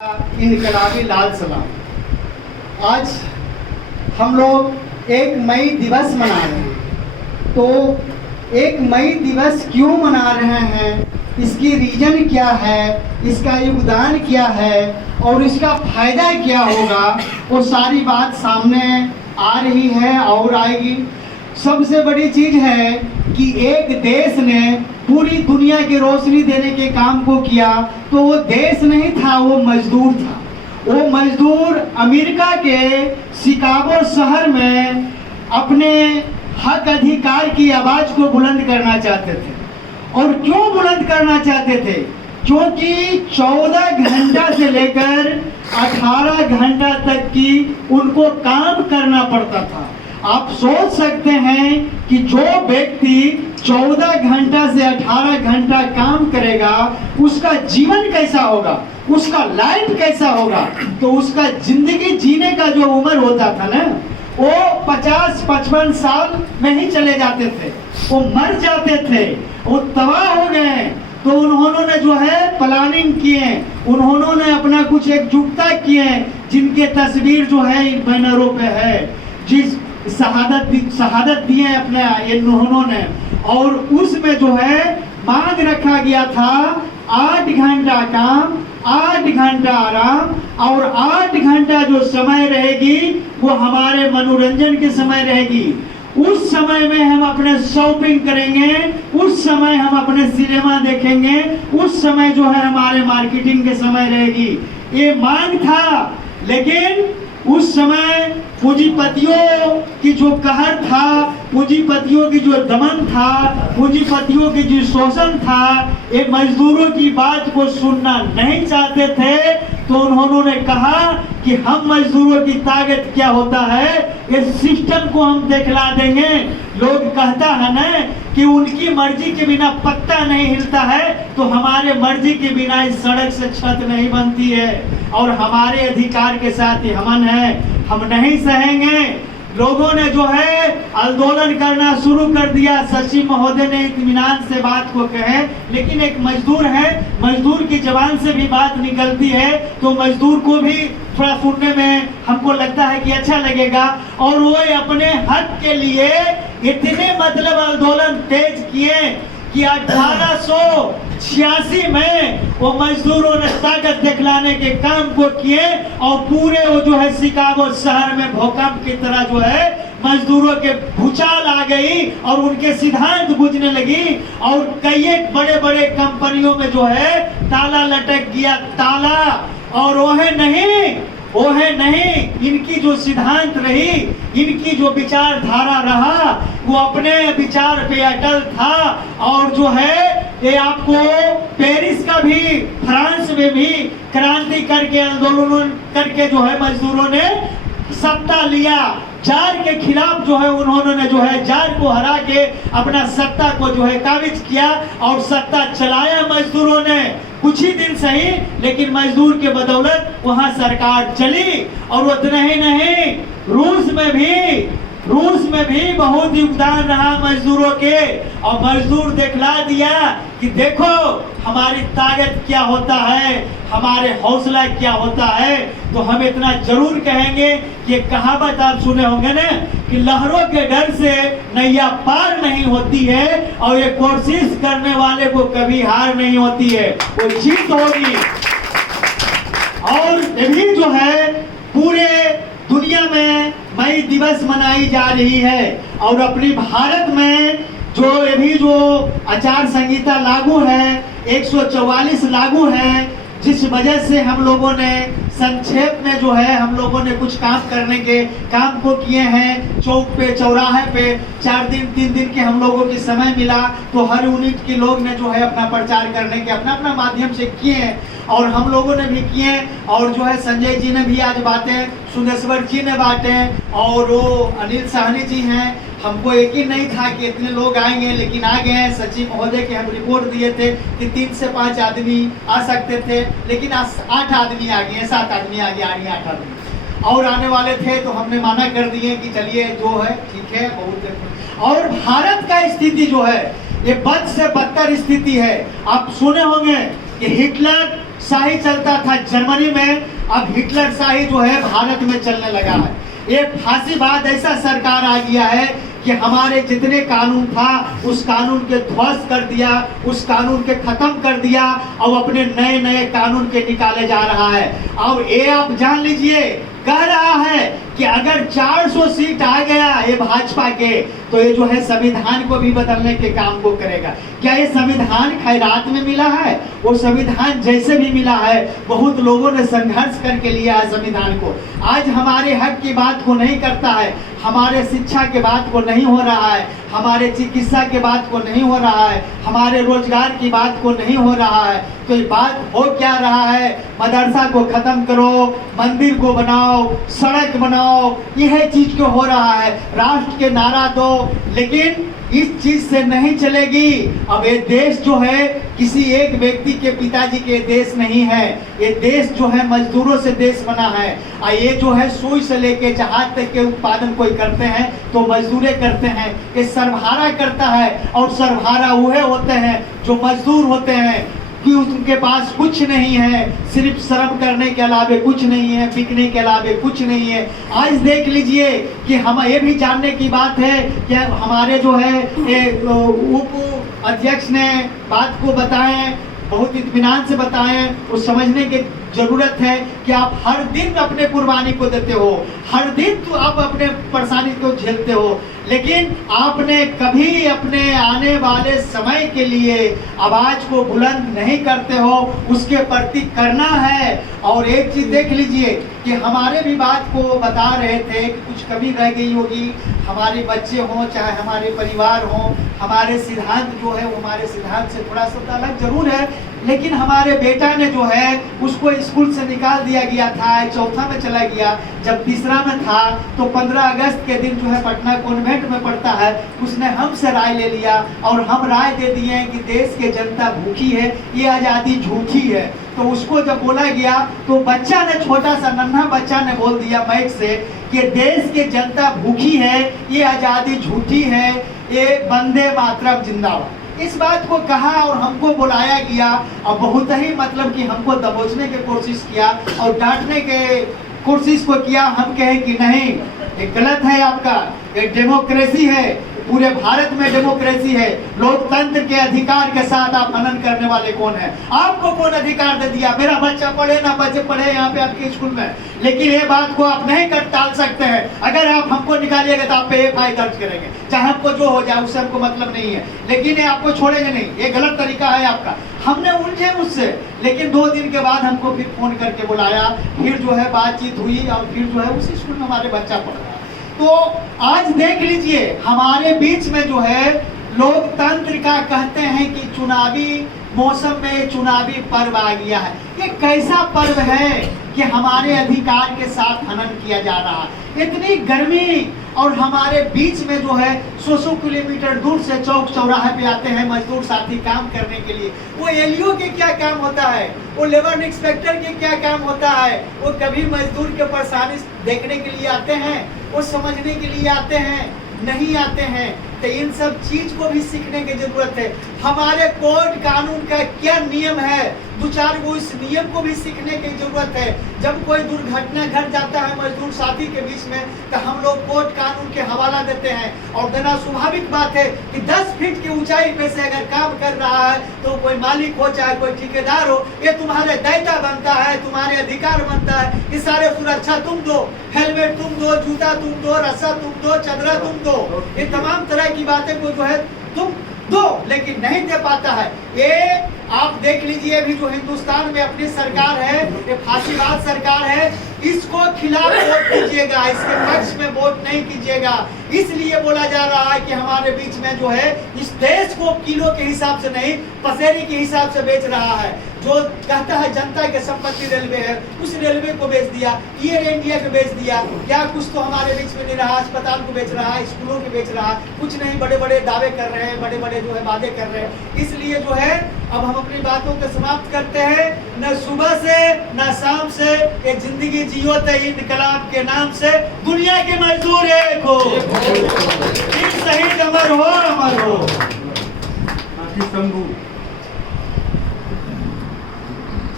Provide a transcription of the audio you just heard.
इनकलाबी लाल सलाम। आज हम लोग 1 मई दिवस मना रहे हैं। तो 1 मई दिवस क्यों मना रहे हैं, इसकी रीजन क्या है, इसका योगदान क्या है और इसका फायदा क्या होगा, वो सारी बात सामने आ रही है और आएगी। सबसे बड़ी चीज है कि एक देश ने पूरी दुनिया की रोशनी देने के काम को किया, तो वो देश नहीं था, वो मजदूर था। वो मजदूर अमेरिका के शिकागो शहर में अपने हक अधिकार की आवाज को बुलंद करना चाहते थे। और क्यों बुलंद करना चाहते थे? क्योंकि 14 घंटा से लेकर 18 घंटा तक की उनको काम करना पड़ता था। आप सोच सकते हैं कि जो व्यक्ति 14 घंटा से 18 घंटा काम करेगा उसका जीवन कैसा होगा, उसका लाइफ कैसा होगा। तो उसका जिंदगी जीने का जो उम्र होता था ना, वो 50-55 साल में ही चले जाते थे, वो मर जाते थे, वो तबाह हो गए। तो उन्होंने जो है प्लानिंग किए, उन्होंने अपना कुछ एकजुटता किए, जिनके तस्वीर जो है इन बैनरों पे है, जिस शहादत दिए अपने इन्होंने। और उसमें जो है मांग रखा गया था 8 घंटा काम, 8 घंटा आराम और 8 घंटा जो समय रहेगी वो हमारे मनोरंजन के समय रहेगी। उस समय में हम अपने शॉपिंग करेंगे, उस समय हम अपने सिनेमा देखेंगे, उस समय जो है हमारे मार्केटिंग के समय रहेगी। ये मांग था, लेकिन उस समय पूंजीपतियों की जो कहर था, पूंजीपतियों की जो दमन था, पूंजीपतियों की जो शोषण था, ये मजदूरों की बात को सुनना नहीं चाहते थे। तो उन्होंने कहा कि हम मजदूरों की ताकत क्या होता है, इस सिस्टम को हम दिखला देंगे। लोग कहता है ना कि उनकी मर्जी के बिना पत्ता नहीं हिलता है, तो हमारे मर्जी के बिना इस सड़क से छत नहीं बनती है और हमारे अधिकार के साथ ही हमन है, हम नहीं सहेंगे। लोगों ने जो है आंदोलन करना शुरू कर दिया। सचिव महोदय ने इत्मीनान से बात को कहे, लेकिन एक मजदूर है, मजदूर की जबान से भी बात निकलती है, तो मजदूर को भी थोड़ा सुनने में हमको लगता है कि अच्छा लगेगा। और वो अपने हक के लिए इतने मतलब आंदोलन तेज किए कि 1886 में वो मजदूरों ने ताकत दिखलाने के काम को किए और पूरे वो जो है शिकागो शहर में भूकंप की तरह जो है मजदूरों के भूचाल आ गई और उनके सिद्धांत बुझने लगी। और कई बड़े बड़े कंपनियों में जो है ताला लटक गया, ताला। और वो है नहीं, इनकी जो सिद्धांत रही, इनकी जो विचारधारा रहा, वो अपने विचार पे अटल था। और जो है ये आपको पेरिस का भी, फ्रांस में भी क्रांति करके, आंदोलन करके जो है मजदूरों ने सत्ता लिया। जार के खिलाफ जो है उन्होंने जो है जार को हरा के अपना सत्ता को जो है काबिज किया और सत्ता चलाया मजदूरों ने। कुछ ही दिन सही, लेकिन मजदूर के बदौलत वहां सरकार चली। और उतना ही नहीं, रूस में भी बहुत योगदान रहा मजदूरों के। और मजदूर दिखला दिया कि देखो हमारी ताकत क्या होता है, हमारे हौसला क्या होता है। तो हम इतना जरूर कहेंगे कि एक कहावत आप सुने होंगे ना कि लहरों के डर से नैया पार नहीं होती है और ये कोशिश करने वाले को कभी हार नहीं होती है, वो जीत होगी। और ये भी जो है पूरे दुनिया में मई दिवस मनाई जा रही है। और अपनी भारत में जो ये भी जो आचार संहिता लागू है, 144 लागू है, जिस वजह से हम लोगों ने संक्षेप में जो है हम लोगों ने कुछ काम करने के काम को किए हैं। चौक पे, चौराहे पे 4 दिन 3 दिन के हम लोगों की समय मिला, तो हर यूनिट के लोग ने जो है अपना प्रचार करने के अपना माध्यम से किए और हम लोगों ने भी किए। और जो है संजय जी ने भी आज बातें, सुदेश्वर जी ने बातें, और वो अनिल साहनी जी हैं। हमको यकीन नहीं था कि इतने लोग आएंगे, लेकिन आ गए हैं। सचिव महोदय के हम रिपोर्ट दिए थे कि 3 से 5 आदमी आ सकते थे, लेकिन 8 आदमी आ गए, 7 आदमी आ गए, 8 आदमी और आने वाले थे। तो हमने माना कर दिए कि चलिए जो है ठीक है, बहुत। और भारत का स्थिति जो है ये बद से बदतर स्थिति है। आप सुने होंगे कि हिटलर शाही चलता था जर्मनी में, अब हिटलर शाही जो है भारत में चलने लगा है। ये फांसीवाद ऐसा सरकार आ गया है कि हमारे जितने कानून था उस कानून के ध्वस्त कर दिया, उस कानून के खत्म कर दिया और अपने नए नए कानून के निकाले जा रहा है। अब ये आप जान लीजिए, कह रहा है कि अगर 400 सीट आ गया ये भाजपा के, तो ये जो है संविधान को भी बदलने के काम को करेगा। क्या ये संविधान खैरात में मिला है? वो संविधान जैसे भी मिला है, बहुत लोगों ने संघर्ष करके लिया है संविधान को। आज हमारे हक की बात को नहीं करता है, हमारे शिक्षा के बात को नहीं हो रहा है, हमारे चिकित्सा के बात को नहीं हो रहा है, हमारे रोजगार की बात को नहीं हो रहा है। तो ये बात हो क्या रहा है? मदरसा को खत्म करो, मंदिर को बनाओ, सड़क बनाओ, यह चीज क्यों हो रहा है? राष्ट्र के नारा दो, लेकिन इस चीज से नहीं चलेगी। अब ये देश जो है किसी एक व्यक्ति के पिताजी के देश नहीं है, ये देश जो है मजदूरों से देश बना है। और ये जो है सुई से लेके जहाज तक के उत्पादन कोई करते हैं तो मजदूरे करते हैं। ये सरभारा करता है और सरभारा वह होते हैं जो मजदूर होते हैं कि उनके पास कुछ नहीं है, सिर्फ श्रम करने के अलावे कुछ नहीं है, बिकने के अलावे कुछ नहीं है। आज देख लीजिए कि हम ये भी जानने की बात है कि हमारे जो है उप अध्यक्ष ने बात को बताएं, बहुत इत्मीनान से बताएं, वो समझने की जरूरत है कि आप हर दिन अपने कुर्बानी को देते हो, हर दिन तो आप अपने परेशानी को झेलते हो, लेकिन आपने कभी अपने आने वाले समय के लिए आवाज को बुलंद नहीं करते हो, उसके प्रति करना है। और एक चीज देख लीजिए कि हमारे भी बात को बता रहे थे कि कुछ कमी रह गई होगी, हमारे बच्चे हों चाहे हमारे परिवार हों, हमारे सिद्धांत जो है वो हमारे सिद्धांत से थोड़ा सा अलग जरूर है, लेकिन हमारे बेटा ने जो है उसको स्कूल से निकाल दिया गया था, चौथा में चला गया। जब तीसरा में था तो 15 अगस्त के दिन जो है पटना कॉन्वेंट में पढ़ता है, उसने हमसे राय ले लिया और हम राय दे दिए कि देश की जनता भूखी है, ये आज़ादी झूठी है। तो उसको जब बोला गया तो बच्चा ने, छोटा सा नन्हा बच्चा ने बोल दिया माइक से कि देश की जनता भूखी है, ये आज़ादी झूठी है, ये वंदे मातरम जिंदाबाद। इस बात को कहा और हमको बुलाया गया और बहुत ही मतलब कि हमको दबोचने की कोशिश किया और डांटने के कोशिश को किया। हम कहें कि नहीं, ये गलत है आपका, ये डेमोक्रेसी है, पूरे भारत में डेमोक्रेसी है, लोकतंत्र के अधिकार के साथ आप हनन करने वाले कौन है? आपको कौन अधिकार दे दिया? मेरा बच्चा पढ़े ना बच्चे पढ़े यहाँ पे आपके स्कूल में, लेकिन ये बात को आप नहीं कर टाल सकते हैं। अगर आप हमको निकालिएगा तो आप पे एफआईआर दर्ज करेंगे, चाहे हमको जो हो जाए उससे हमको मतलब नहीं है, लेकिन ये आपको छोड़ेंगे नहीं। ये गलत तरीका है आपका। हमने उलझे मुझसे, लेकिन 2 दिन के बाद हमको फिर फोन करके बुलाया, फिर जो है बातचीत हुई और फिर जो है उसी स्कूल में हमारे बच्चा पढ़ रहा है। तो आज देख लीजिए हमारे बीच में जो है लोकतंत्र का कहते हैं कि चुनावी मौसम में चुनावी पर्व आ गया है। ये कैसा पर्व है कि हमारे अधिकार के साथ हनन किया जा रहा है? इतनी गर्मी और हमारे बीच में जो है 100 किलोमीटर दूर से चौक चौराहे पे आते हैं मजदूर साथी काम करने के लिए। वो एलईओ के क्या काम होता है, वो लेबर इंस्पेक्टर के क्या काम होता है? वो कभी मजदूर के परेशानी देखने के लिए आते हैं, वो समझने के लिए आते हैं? नहीं आते हैं। तो इन सब चीज को भी सीखने की जरूरत है। हमारे कोड कानून का क्या नियम है, 2-4 गो इस नियम को भी सीखने की जरूरत है। जब कोई दुर्घटना घट जाता है मजदूर साथी के बीच में तो हम लोग कोड कानून के हवाला देते हैं और देना स्वाभाविक बात है कि 10 फीट की ऊंचाई पे से अगर काम कर रहा है तो कोई मालिक हो चाहे कोई ठेकेदार हो, ये तुम्हारे दायित्व बनता है, तुम्हारे अधिकार बनता है कि सारे सुरक्षा तुम दो, हेलमेट तुम दो, जूता तुम दो, रस्सा तुम दो, चदरा तुम दो, ये तमाम तरह की बातें को जो है तुम दो, लेकिन नहीं दे पाता है। ये आप देख लीजिए अभी जो हिंदुस्तान में अपनी सरकार है, ये फांसीवाद सरकार है, इसको खिलाफ वोट कीजिएगा, इसके पक्ष में वोट नहीं कीजिएगा। इसलिए बोला जा रहा है कि हमारे बीच में जो है इस देश को किलो के हिसाब से नहीं पसेरी के हिसाब से बेच रहा है। जो कहता है जनता के संपत्ति रेलवे है, उस रेलवे को बेच दिया, एयर इंडिया को बेच दिया, क्या कुछ तो हमारे बीच में नहीं रहा, अस्पताल को बेच रहा है, स्कूलों को बेच रहा है, कुछ नहीं, बड़े बड़े दावे कर रहे हैं, बड़े बड़े जो है वादे कर रहे हैं। इसलिए जो है अब हम अपनी बातों को समाप्त करते हैं। न सुबह से न शाम से ये जिंदगी जियो तो इनकलाब के नाम से, दुनिया के मजदूर एक हो, शहीद अमर हो, अमर हो। शंभू